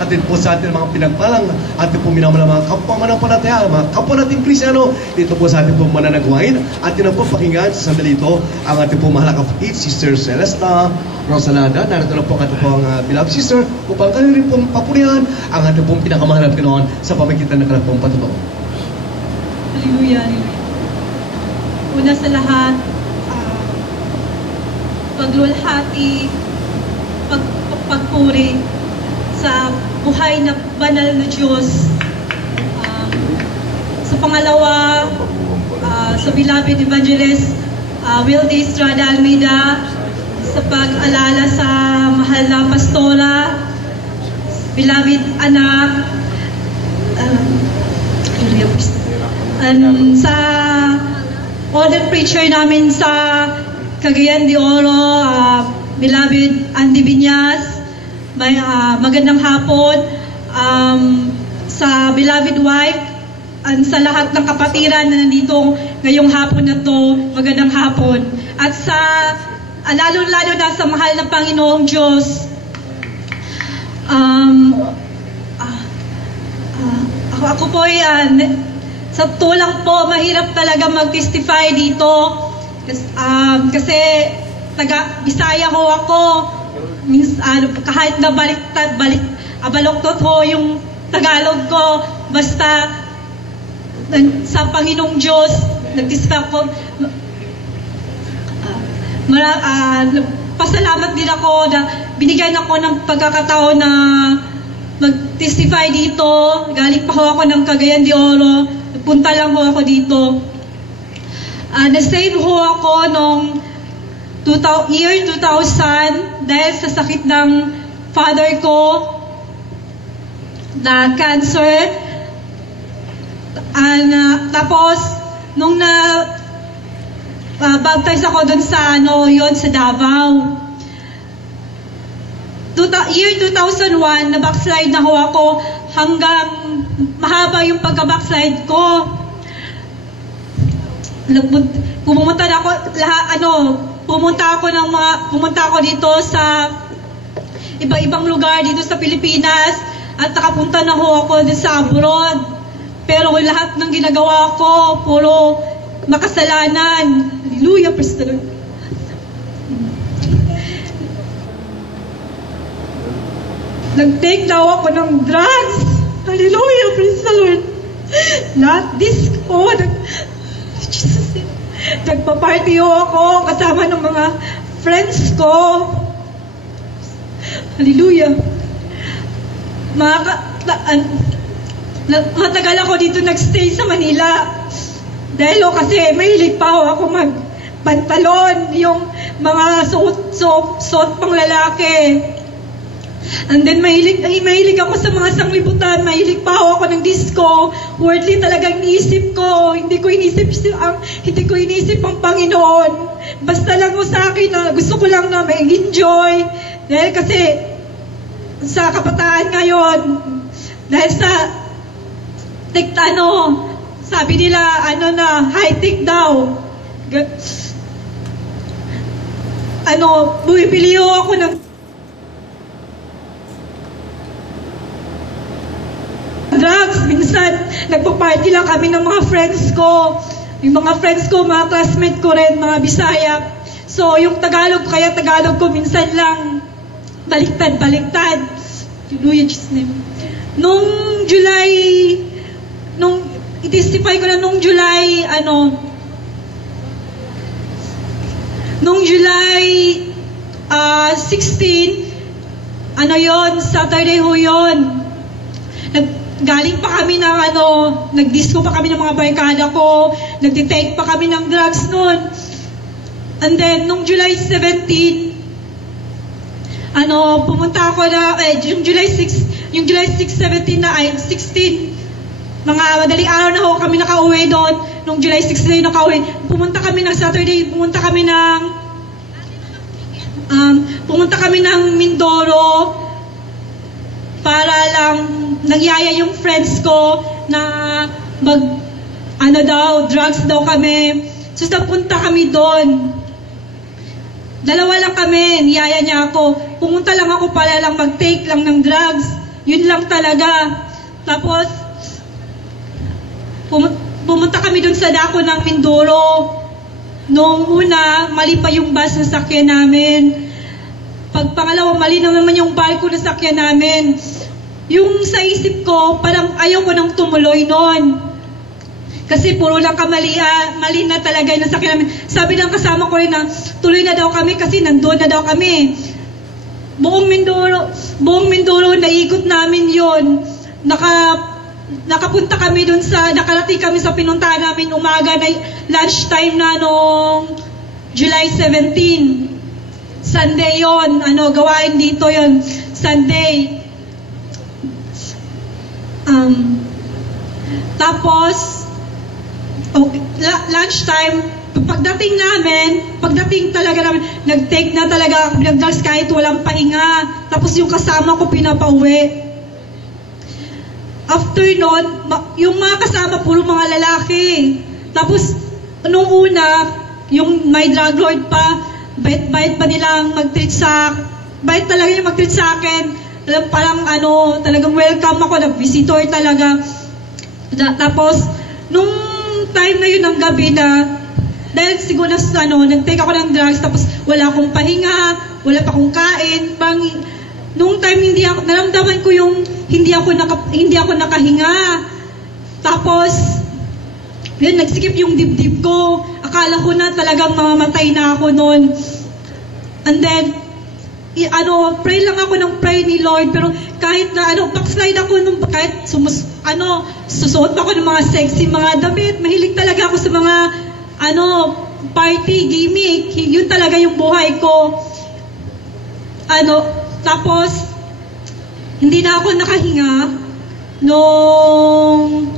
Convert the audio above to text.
At din po sa ating mga pinagpalang, ating po minamahal mga kapwa manampalataya, mga kapwa nating Kristyano, dito po sa ating po mananagwain. At din po pakinggan sa sandali ito ang ating po mahal na kapatid, Sister Celesta Rosalada. Narito na po ang ating po ang beloved sister upang kanilang rin pong papurihan ang ating pong pinakamahalap Pinoon sa pamagitan ng kanilang pong patutuo. Hallelujah, hallelujah. Una sa lahat, paglulhati, pagpuri sa buhay na banal na Diyos. Sa pangalawa, sa beloved evangelist Wilde Estrada Almeida, sa pag-alala sa mahal na pastora, beloved anak, sa older preacher namin sa Cagayan de Oro, beloved Andy Viñas, magandang hapon. Sa beloved wife, sa lahat ng kapatiran na nandito ngayong hapon na to, magandang hapon. At sa lalo-lalo na sa mahal na Panginoong Diyos, ako po ay sa tulang po, mahirap talaga mag-testify dito. Kasi taga-Bisaya ho ako. Kahit na baloktot ho yung Tagalog ko. Basta sa Panginoong Diyos, nag-testify ako. Pasalamat din ako na binigyan ako ng pagkakataon na mag-testify dito. Galing pa ho ako ng Cagayan de Oro. Punta lang ho ako dito. Na-save ho ako noong year 2000 dahil sa sakit ng father ko na cancer. Tapos, nung baptize ako dun sa sa Davao. Year 2001, na-backslide na ho ako hanggang mahaba yung pagka-backslide ko. Pumunta ako dito sa iba-ibang lugar dito sa Pilipinas at nakapunta na ho ako dito sa abroad. Pero lahat ng ginagawa ko, puro makasalanan. Hallelujah, praise the Lord. Nag-take daw ako ng drugs. Hallelujah, praise the Lord. Lahat disco. Nagpa-party ako kasama ng mga friends ko. Hallelujah. Matagal ako dito nagstay sa Manila. Dahil kasi mahilig pa ako magpantalon, yung mga suot pang lalaki. And then mahilig ako sa mga sanglibutan, mahilig pa ako ng disco. Worldly talagang iniisip ko, hindi ko inisip ang Panginoon. Basta lang mo sa akin na gusto ko lang na mag-enjoy. Dahil kasi sa kabataan ngayon, dahil sa sabi nila high-tech daw. Bumibili ako ng drugs. Minsan, nagpa-party lang kami ng mga friends ko. Yung mga friends ko, mga classmate ko rin, mga Bisaya. So, yung Tagalog ko minsan lang baliktad. Hallelujah, Jesus name. Nung i-testify ko na nung July 16, Saturday ho yun. Galing pa kami ng nag-disco pa kami ng mga barkada ko, nagtitake pa kami ng drugs noon. And then, nung July 17, pumunta ako yung July 16, 17 mga madaling araw na ho kami nakauwi doon. Nung July 16 nakauwi. Pumunta kami ng Mindoro para lang nagyaya yung friends ko na drugs daw kami. So napunta kami doon. Dalawa lang kami, niyaya niya ako. Pumunta lang ako para lang mag-take lang ng drugs. Yun lang talaga. Tapos, pumunta kami dun sa dako ng Mindoro. Noong una, mali pa yung bus na sakyan namin. Pag pangalawa, mali naman yung barko na sakyan namin. Yung sa isip ko, parang ayaw ko nang tumuloy noon. Kasi puro lang mali na talaga yung nasakyan namin. Sabi ng kasama ko rin na tuloy na daw kami kasi nandoon na daw kami. Buong Mindoro, naikot namin yon. Nakapunta kami dun nakarating kami sa pinuntahan namin umaga na lunchtime na noong July 17. Sunday yon, gawain dito yon, Sunday. Tapos, lunchtime, pagdating talaga namin, nag-take na talaga, nag-dance kahit walang pahinga. Tapos yung kasama ko pinapauwi. After nun, yung mga kasama, puro mga lalaki. Tapos, nung una, yung may drug lord pa, bait-bait pa nilang mag-treat bait talaga yung mag-treat sa akin. Parang talagang welcome ako, na-visitor talaga. Tapos, nung time na yun ng gabi na, dahil siguro nag-take ako ng drugs, tapos wala akong pahinga, wala pa akong kain. Nung time naramdaman ko yung hindi ako nakahinga. Tapos, yun, nagsikip yung dibdib ko. Akala ko na talagang mamamatay na ako noon. And then, pray lang ako ng pray ni Lord, pero kahit na backslide ako kahit susuot ako ng mga sexy mga damit, mahilig talaga ako sa mga party, gimmick, yun talaga yung buhay ko. Tapos hindi na ako nakahinga nung